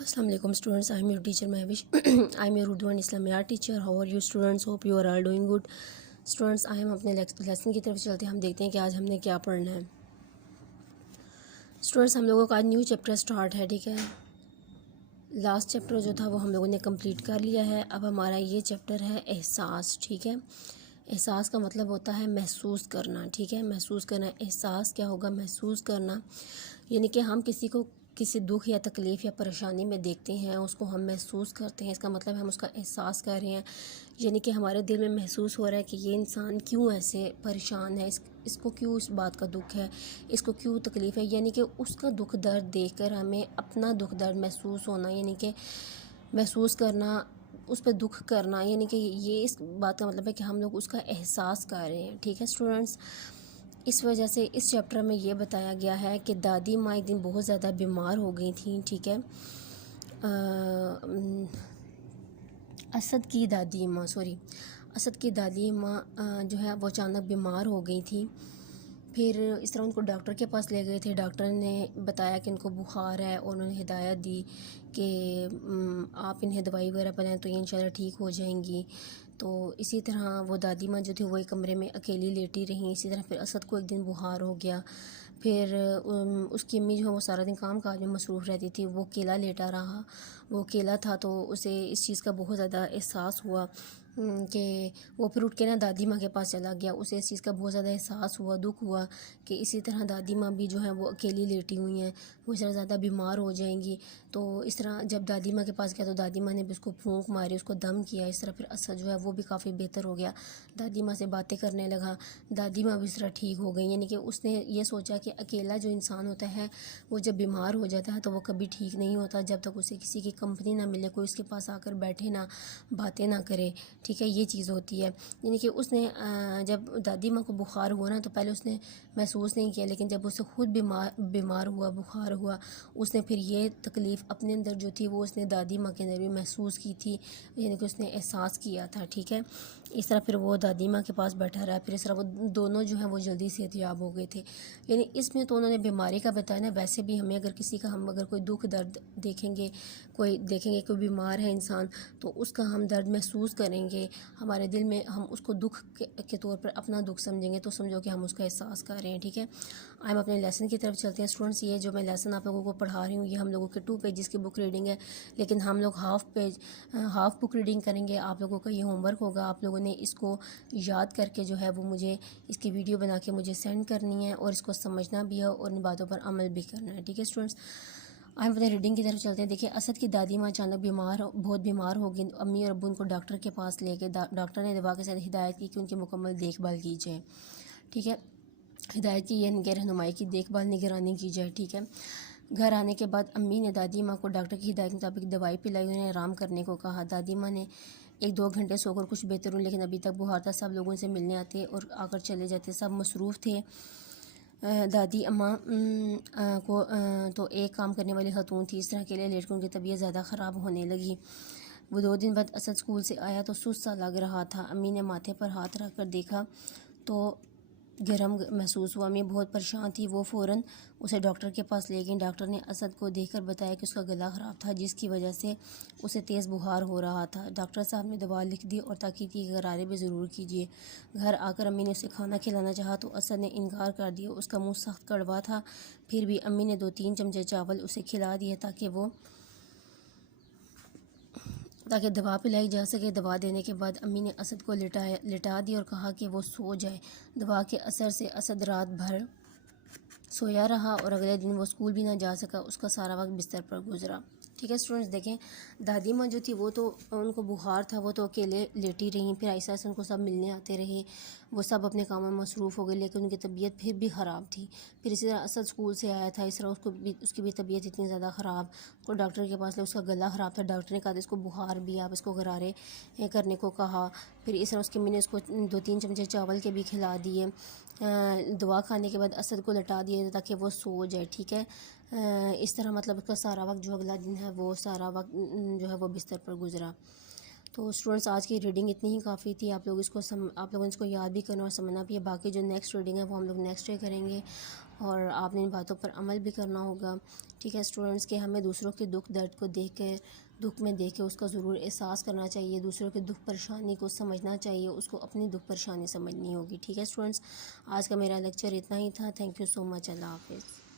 Assalamu alaikum students. I am your teacher Mahwish. I am your Urdu and Islamic art teacher. How are you students? Hope you are all doing good. Students, I am अपने lesson की तरफ चलते हैं. हम देखते हैं कि आज हमने क्या पढ़ना है. स्टूडेंट्स, हम लोगों का आज न्यू चैप्टर स्टार्ट है. ठीक है, लास्ट चैप्टर जो था वो हम लोगों ने कंप्लीट कर लिया है. अब हमारा ये चैप्टर है एहसास. ठीक है, एहसास का मतलब होता है महसूस करना. ठीक है, महसूस करना. एहसास क्या होगा? महसूस करना, यानी कि हम किसी दुख या तकलीफ़ या परेशानी में देखते हैं, उसको हम महसूस करते हैं. इसका मतलब हम उसका एहसास कर रहे हैं, यानी कि हमारे दिल में महसूस हो रहा है कि ये इंसान क्यों ऐसे परेशान है, इसको क्यों इस बात का दुख है, इसको क्यों तकलीफ़ है. यानी कि उसका दुख दर्द देखकर हमें अपना दुख दर्द महसूस होना, यानी कि महसूस करना, उस पर दुख करना, यानी कि ये इस बात का मतलब है कि हम लोग उसका एहसास कर रहे हैं. ठीक है स्टूडेंट्स, इस वजह से इस चैप्टर में ये बताया गया है कि दादी माँ एक दिन बहुत ज़्यादा बीमार हो गई थी. ठीक है, असद की दादी माँ जो है वो अचानक बीमार हो गई थी. फिर इस तरह उनको डॉक्टर के पास ले गए थे. डॉक्टर ने बताया कि इनको बुखार है और उन्होंने हिदायत दी कि आप इन्हें दवाई वगैरह पिलाएं तो ये इंशाल्लाह ठीक हो जाएंगी. तो इसी तरह वो दादी माँ जो थी वो एक कमरे में अकेली लेटी रहीं. इसी तरह फिर असद को एक दिन बुखार हो गया. फिर उसकी अम्मी जो है वो सारा दिन काम काज में मसरूफ़ रहती थी. वो अकेला लेटा रहा, वो अकेला था, तो उसे इस चीज़ का बहुत ज़्यादा एहसास हुआ कि वो फिर उठ के ना दादी माँ के पास चला गया. उसे इस चीज़ का बहुत ज़्यादा एहसास हुआ, दुख हुआ कि इसी तरह दादी माँ भी जो है वो अकेली लेटी हुई हैं, वो इस तरह ज़्यादा बीमार हो जाएंगी. तो इस तरह जब दादी माँ के पास गया तो दादी माँ ने भी उसको फूंक मारी, उसको दम किया. इस तरह फिर असद जो है वो भी काफ़ी बेहतर हो गया, दादी माँ से बातें करने लगा. दादी माँ भी इस तरह ठीक हो गई. यानी कि उसने ये सोचा कि अकेला जो इंसान होता है वो जब बीमार हो जाता है तो वो कभी ठीक नहीं होता जब तक उसे किसी की कंपनी ना मिले, कोई उसके पास आकर बैठे ना, बातें ना करे. ठीक है, ये चीज़ होती है. यानी कि उसने जब दादी माँ को बुखार हुआ ना तो पहले उसने महसूस नहीं किया, लेकिन जब उसे खुद बीमार हुआ, बुखार हुआ, उसने फिर ये तकलीफ़ अपने अंदर जो थी वो उसने दादी माँ के अंदर भी महसूस की थी, यानी कि उसने एहसास किया था. ठीक है, इस तरह फिर वो दादी माँ के पास बैठा रहा. फिर इस तरह वो दोनों जो हैं वो जल्दी सेहतयाब हो गए थे. यानी इसमें तो उन्होंने बीमारी का बताया ना. वैसे भी हमें अगर किसी का, हम अगर कोई दुख दर्द देखेंगे, कोई बीमार है इंसान, तो उसका हम दर्द महसूस करेंगे, हमारे दिल में हम उसको दुख के तौर पर अपना दुख समझेंगे, तो समझो कि हम उसका एहसास कर रहे हैं. ठीक है, हम अपने लेसन की तरफ चलते हैं. स्टूडेंट्स, ये जो मैं लेसन आप लोगों को पढ़ा रही हूँ ये हम लोगों के 2 पेजेस की बुक रीडिंग है, लेकिन हम लोग हाफ़ बुक रीडिंग करेंगे. आप लोगों का ये होमवर्क होगा, आप लोगों ने इसको याद करके जो है वो मुझे इसकी वीडियो बना के मुझे सेंड करनी है, और इसको समझना भी है और इन बातों पर अमल भी करना है. ठीक है स्टूडेंट्स, हम अपने रीडिंग की तरफ चलते हैं. देखिए, असद की दादी माँ अचानक बहुत बीमार हो गई. अम्मी और अब्बू उनको डॉक्टर के पास ले गए. डॉक्टर ने दवा के साथ हिदायत की कि उनकी मुकम्मल देखभाल की जाए. ठीक है, हिदायत की यानी रहनुमाई की, देखभाल, निगरानी की जाए. ठीक है, घर आने के बाद अम्मी ने दादी माँ को डॉक्टर की हिदायत के मुताबिक दवाई पिलाई, उन्हें आराम करने को कहा. दादी माँ ने 1-2 घंटे सोकर कुछ बेहतर हुई, लेकिन अभी तक बुखार था. सब लोगों से मिलने आते और आकर चले जाते, सब मसरूफ़ थे. दादी अम्मा को तो एक काम करने वाली खतून थी. इस तरह के लिए लेट कर उनकी तबीयत ज़्यादा ख़राब होने लगी. वो 2 दिन बाद असद स्कूल से आया तो सुस्त सा लग रहा था. अम्मी ने माथे पर हाथ रख कर देखा तो गर्म महसूस हुआ. अम्मी बहुत परेशान थी. वो फ़ौरन उसे डॉक्टर के पास ले गई. डॉक्टर ने असद को देखकर बताया कि उसका गला ख़राब था, जिसकी वजह से उसे तेज़ बुखार हो रहा था. डॉक्टर साहब ने दवा लिख दी और ताकीद की गरारे भी ज़रूर कीजिए. घर आकर अम्मी ने उसे खाना खिलाना चाहा तो असद ने इनकार कर दिया. उसका मुँह सख्त कड़वा था. फिर भी अम्मी ने 2-3 चमचे चावल उसे खिला दिए ताकि दवा पिलाई जा सके. दवा देने के बाद अम्मी ने असद को लिटा दिया और कहा कि वो सो जाए. दवा के असर से असद रात भर सोया रहा और अगले दिन वो स्कूल भी ना जा सका. उसका सारा वक्त बिस्तर पर गुजरा. ठीक है स्टूडेंट्स, देखें, दादी माँ जो थी वो तो, उनको बुखार था, वो तो अकेले लेटी रहीं. फिर ऐसा ऐसा उनको सब मिलने आते रहे, वो सब अपने काम में मसरूफ़ हो गए, लेकिन उनकी तबीयत फिर भी ख़राब थी. फिर इसी तरह असद स्कूल से आया था. इस तरह उसकी भी तबीयत इतनी ज़्यादा ख़राब, उसको डॉक्टर के पास ले, उसका गला ख़राब था. डॉक्टर ने कहा था इसको बुखार भी, आप इसको गरारे करने को कहा. फिर इस तरह उसकी अम्मी ने उसको 2-3 चमचे चावल के भी खिला दिए. दवा खाने के बाद असद को लटा दिया ताकि वो सो जाए. ठीक है, इस तरह मतलब उसका सारा वक्त जो अगला दिन है वो सारा वक्त जो है वो बिस्तर पर गुजरा. तो स्टूडेंट्स, आज की रीडिंग इतनी ही काफ़ी थी. आप लोगों ने इसको याद भी करना और समझना भी है. बाकी जो नेक्स्ट रीडिंग है वो हम लोग नेक्स्ट डे करेंगे और आपने इन बातों पर अमल भी करना होगा. ٹھیک ہے اسٹوڈنٹس، کہ ہمیں دوسروں کے دکھ درد کو دیکھ کے، دکھ میں دیکھ کے اس کا ضرور احساس کرنا چاہیے، دوسروں کے دکھ پریشانی کو سمجھنا چاہیے، اس کو اپنی دکھ پریشانی سمجھنی ہوگی. ٹھیک ہے اسٹوڈنٹس، آج کا میرا لیکچر اتنا ہی تھا. تھینک یو سو مچ. اللہ حافظ.